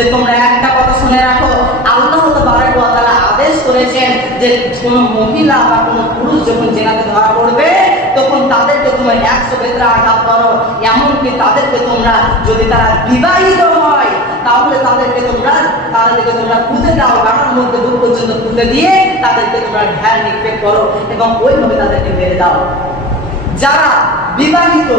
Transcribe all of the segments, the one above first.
যে তোমরা একটা কথা শুনে রাখো, আল্লাহ তাবারক ওয়া তাআলা আদেশ করেছেন যে কোন মহিলা বা কোন পুরুষ যখন জিনাতে ধরা পড়বে তখন তাদেরকে তোমরা 100 বেত্রা আঘাত করো, এমনকি তাদেরকে তোমরা যদি তারা বিবাহিত হয় তাহলে তাদেরকে তোমরা পুঁতে দাও, গাঁটার মধ্যে বুক পর্যন্ত পুঁতে দিয়ে তাদেরকে তোমরা ঢের নিক্ষেপ করো এবং ওই মহিলাদেরকে মেরে দাও। যারা বিবাহিত,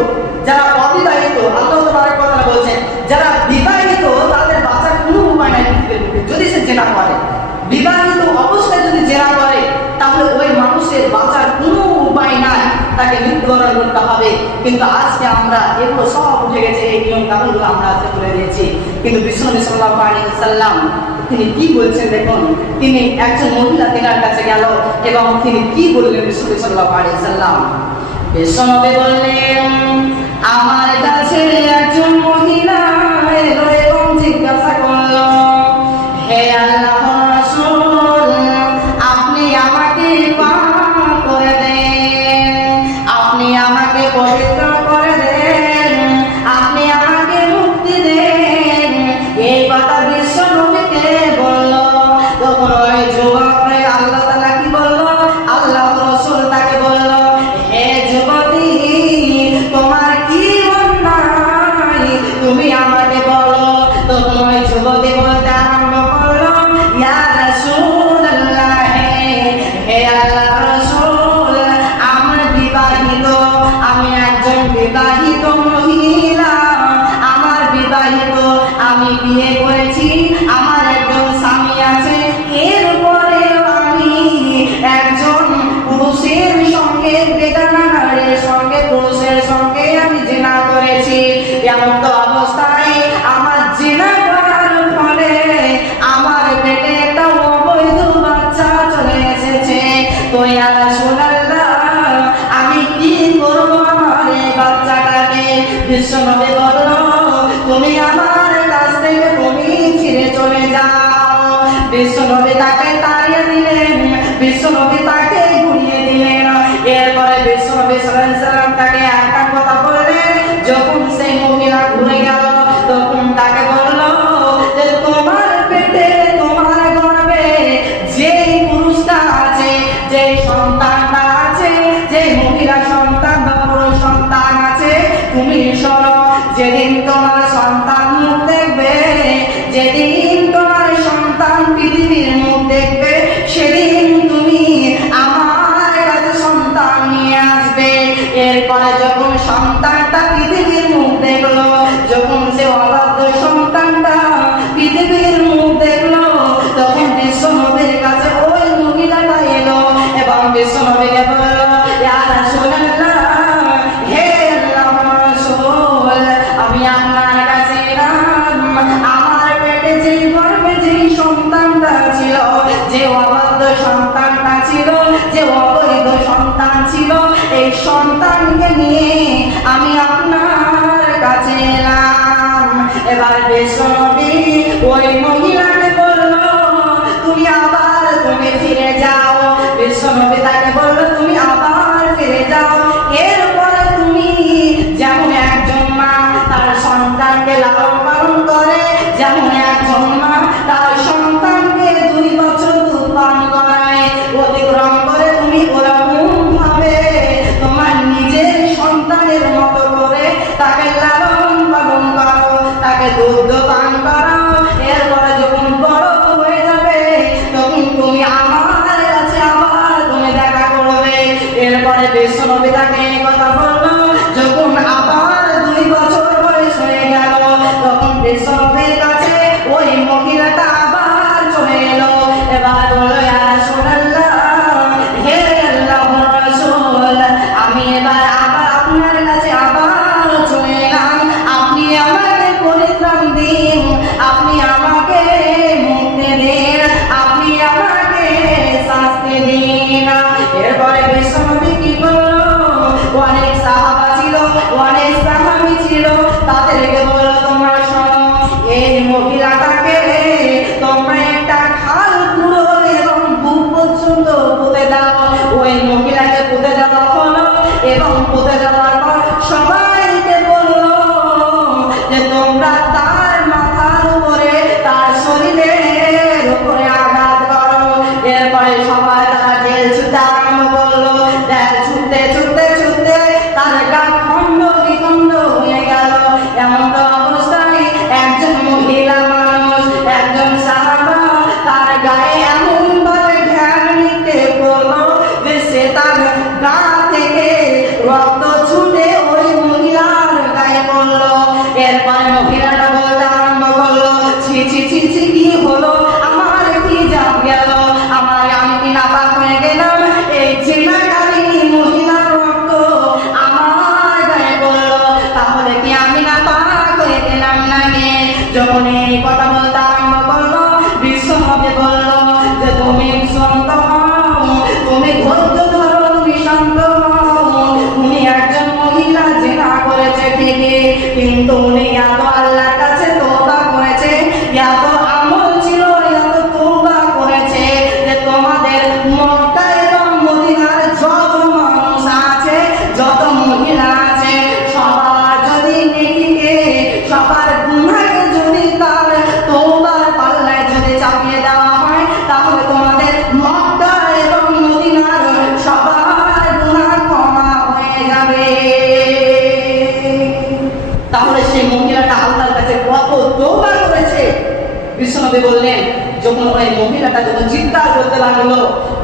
যারা অবিবাহিত, আল্লাহ তাবারক ওয়া তাআলা বলেছেন যারা বিবাহিত তাদের বাঁচার কোনো উপায় নাই পৃথিবীর মধ্যে। যদি সে জেনা করে, বিবাহিত অবস্থায় যদি জেনা করে তাহলে ওই মানুষের বাঁচার কোনো উপায় নাই, তাকে মৃত্যুবরণ করতে হবে। কিন্তু আজকে আমরা এগুলো সব উঠে গেছে, এই নিয়ম কানুনগুলো আমরা আজকে তুলে দিয়েছি। কিন্তু বিশ্বনবী সাল্লাল্লাহু আলাইহি ওয়াসাল্লাম তিনি কি বলছেন দেখুন। তিনি একজন মহিলা তেনার কাছে গেল এবং তিনি কি বললেন বিশ্বনবী সাল্লাল্লাহু আলাইহি ওয়াসাল্লাম। বিশ্বনবী বললেন, আমার কাছে একজন মহিলা এলো এবং জিজ্ঞাসা করল, হে আল্লাহর রাসূল, আপনি আমাকে পাক করে দেন, আপনি আমাকে পবিত্র করে দেন, আপনি আমাকে মুক্তি দেন। এই কথা বিশ্বনবীকে বলল। তখন ওই যুবককে আল্লাহ তাআলা কি বলল? আল্লাহর রাসূল তাকে বলল, হে যুবতী, তোমার কি অন্যায় তুমি আমাকে বলো। তখন ওই যুবতী বলতে আরম্ভ করলো, ইয়া রাসূলুল্লাহ, হে আল্লাহর রাসূল, আমি বিবাহিত, আমি একজন বিবাহিত মহিলা, আমার বিবাহিত, আমি বিয়ে করেছি, আমার একজন স্বামী আছে, এরপরে আমি একজন পুরুষের সঙ্গে, বেগানা নারীর সঙ্গে, পুরুষের সঙ্গে আমি জিনা করেছি। এমন তো অবস্থায় আমার জিনা করার ফলে আমার পেটে একটা অবৈধ বাচ্চা চলে এসেছে। তো ইয়া রাসূলুল্লাহ, আমি কি করব আমার এই বাচ্চাটাকে? বিশ্বনবী বলল, তুমি আমার কাছ থেকে তুমি ছিঁড়ে চলে যাও। বিশ্বনবী তাকে তাড়িয়ে দিলেন, বিশ্বনবী তাকে ঘুরিয়ে দিলেন। এরপরে বিশ্বনবী সাল্লাল্লাহু আলাইহি ওয়াসাল্লাম তাকে একটা কথা বললেন। যখন সেই মহিলা ঘুরে গেল তখন তাকে বলল যে তোমার পেটে, তোমার গর্ভে যে পুরুষটা আছে, যে সন্তানটা আছে, যে মহিলা সন্তান বা পুরুষ সন্তান আছে, তুমি শোনো, যেদিন তোমার সন্তান মুখ দেখবে, যেদিন তোমার সন্তান পৃথিবীর মুখ দেখবে, সেদিন তুমি আমার কাছে সন্তান নিয়ে আসবে। এরপরে যখন সন্তানটা পৃথিবীর মুখ দেখলো, যখন সে অবাধ্য সন্তানটা পৃথিবীর মুখ দেখলো, তখন বিশ্বনবীর কাছে ওই মহিলাটা এলো এবং বিশ্বনবীকে বলল, ইয়া রাসূলুল্লাহ, হে আল্লাহর রাসূল, আমি আপনার কাছে এলাম, আমার পেটে যে গর্ভে যে সন্তানটা ছিল, যে অবাধ্য সন্তানটা ছিল, যে অবৈধ সন্তান ছিল, এই সন্তানকে নিয়ে আমি আপনার কাছে এলাম। এবার বিশ্বনবী ওই মহিলাকে বলল, তুমি আবার তুমি ফিরে যাও। বিশ্বনবী তাকে বলল, তুমি আবার ফিরে যাও। এরপরে তুমি যেমন একজন মা তার সন্তানকে লালন পালন করে, যেমন একজন মা তার সন্তানকে 2 বছর দুধ পান করায়, অতিক্রম করে তুমি ওরকম ভাবে তোমার নিজের সন্তানের মতো করে তাকে লালন পালন করো, তাকে দুধ পান করাও। এরপরে যখন বড় হয়ে যাবে তখন তুমি আমার কাছে আবার তুমি দেখা করবে। এরপরে বিশ্বনবী তাকে এই কথা বলল। যখন আবার 2 বছর বয়স হয়ে গেল তখন বিশ্বনবীর কাছে ওই মহিলাটা আবার চলে এলো। এবার বলল, ইয়া রাসূলুল্লাহ, হে আল্লাহর রাসূল, আমি এবার আবার আপনার কাছে আবার চলে এলাম, আপনি আমাকে পরিত্রাণ দিন, আপনি আমাকে মুক্তি দিন, আপনি আমাকে শাস্তি দিন। এরপরে বিশ্বনবী কি করলো? অনেক সাহাবা ছিল, অনেক সাহাবী ছিল, তাদেরকে বলল, তোমরা শোনো, এই মহিলাটাকে তোমরা একটা খাল পুরো এবং বুক পর্যন্ত পুঁতে দাও। ওই মহিলাকে পুঁতে দেওয়া হলো এবং পুঁতে দেওয়ার পর সবাইকে বলল যে তোমরা তার মাথার উপরে তার বিশ্বনবী বললেন, যখন ওই মহিলাটা যখন চিৎকার করতে লাগলো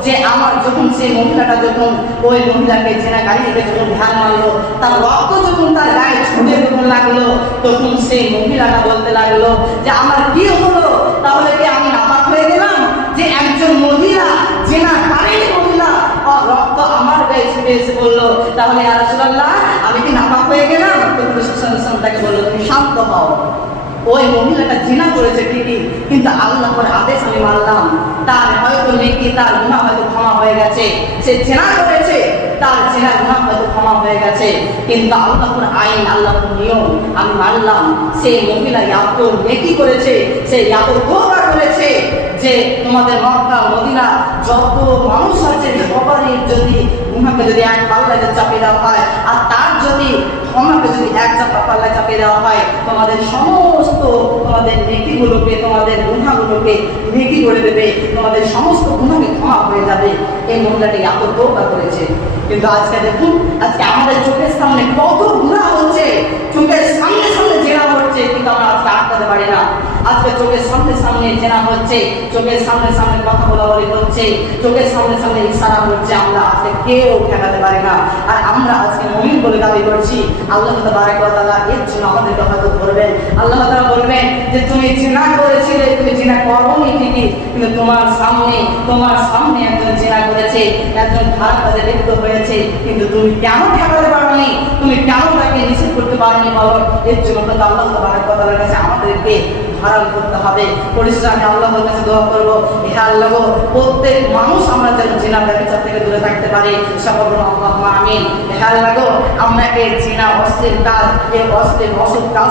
যে আমার, যখন সেই মহিলাটা যখন ওই মহিলাকে জেনাকারী থেকে যখন ধ্যান মারলো, তার রক্ত যখন তার গায়ে ছুটে যখন লাগলো, তখন সেই মহিলাটা বলতে লাগলো যে আমার কি হলো, তাহলে কি আমি নাপাক হয়ে গেলাম? যে একজন মহিলা জেনাকারী মহিলা আর রক্ত আমার গায়ে ছুটে এসে বললো, তাহলে ইয়া রাসূলুল্লাহ আমি কি নাপাক হয়ে গেলাম? তখন রাসূল সাল্লাল্লাহু আলাইহি ওয়াসাল্লাম তাকে বললো, তুমি শান্ত হও। ওই মহিলাটা জিনা করেছে ঠিকই, কিন্তু আল্লাহর আদেশ আমি মানলাম, তার হয়তো নেকি, তার গুনাহ হয়তো ক্ষমা হয়ে গেছে। সে জিনা করেছে, তার জিনা গুনাহ হয়তো ক্ষমা হয়ে গেছে, কিন্তু আল্লাহর আইন, আল্লাহর নিয়ম আমি মানলাম। সেই মহিলা এত নেকি করেছে, সে এত তওবা করেছে যে তোমাদের মক্কা মদিনা যত মানুষ আছে সবারই যদি গুনাহকে যদি এক পাল্লায় চাপিয়ে দেওয়া হয়, আর তার যদি ক্ষমাকে যদি এক পাল্লায় চাপিয়ে দেওয়া হয়, তোমাদের সমস্ত তোমাদের নেকিগুলোকে, তোমাদের গুনাহগুলোকে নেকি করে দেবে, তোমাদের সমস্ত গুনাহকে ক্ষমা হয়ে যাবে। এই মহিলাটি এত তওবা করেছে। কিন্তু আজকে দেখুন, আজকে আমাদের চোখের সামনে কত গুনাহ হচ্ছে, চোখের সামনে সামনে জেনা হচ্ছে, কিন্তু আমরা আজকে আটকাতে পারি না। আজকে চোখের সামনে সামনে জেনা হচ্ছে, চোখের সামনে সামনে কথা বলাবলি হচ্ছে, চোখের সামনে সামনে ইশারা হচ্ছে, আমরা আজকে কেউ ঠেকাতে পারি না। আর আমরা আজকে মুমিন বলে দাবি করছি। আল্লাহ তাবারক ওয়া তাআলা এর জন্য আমাদেরকে হয়তো ধরবেন। আল্লাহ তাআলা বলবেন যে তুমি জিনা করেছিলে, তুমি জিনা করোনি ঠিকই, কিন্তু তোমার সামনে একজন জিনা করেছে, একজন খারাপ কাজে লিপ্ত হয়েছে, কিন্তু তুমি কেন ঠেকাতে পারোনি, তুমি কেন তাকে নিষেধ করতে পারোনি বলো? এর জন্য তো আল্লাহ তাবারক ওয়া তাআলার কাছে আমাদেরকে ধারণ করতে হবে। পরিশ্রমে আল্লাহর কাছে দোয়া করবো, হে আল্লাহ প্রত্যেক মানুষ আমরা যেন জিনা ব্যভিচার থেকে দূরে থাকতে পারি। সকল আল্লাহুম্মা আমিন। হে আল্লাহ আমরা এই জিনা অশ্লীল কাজ, এই অশ্লীল অসৎ কাজ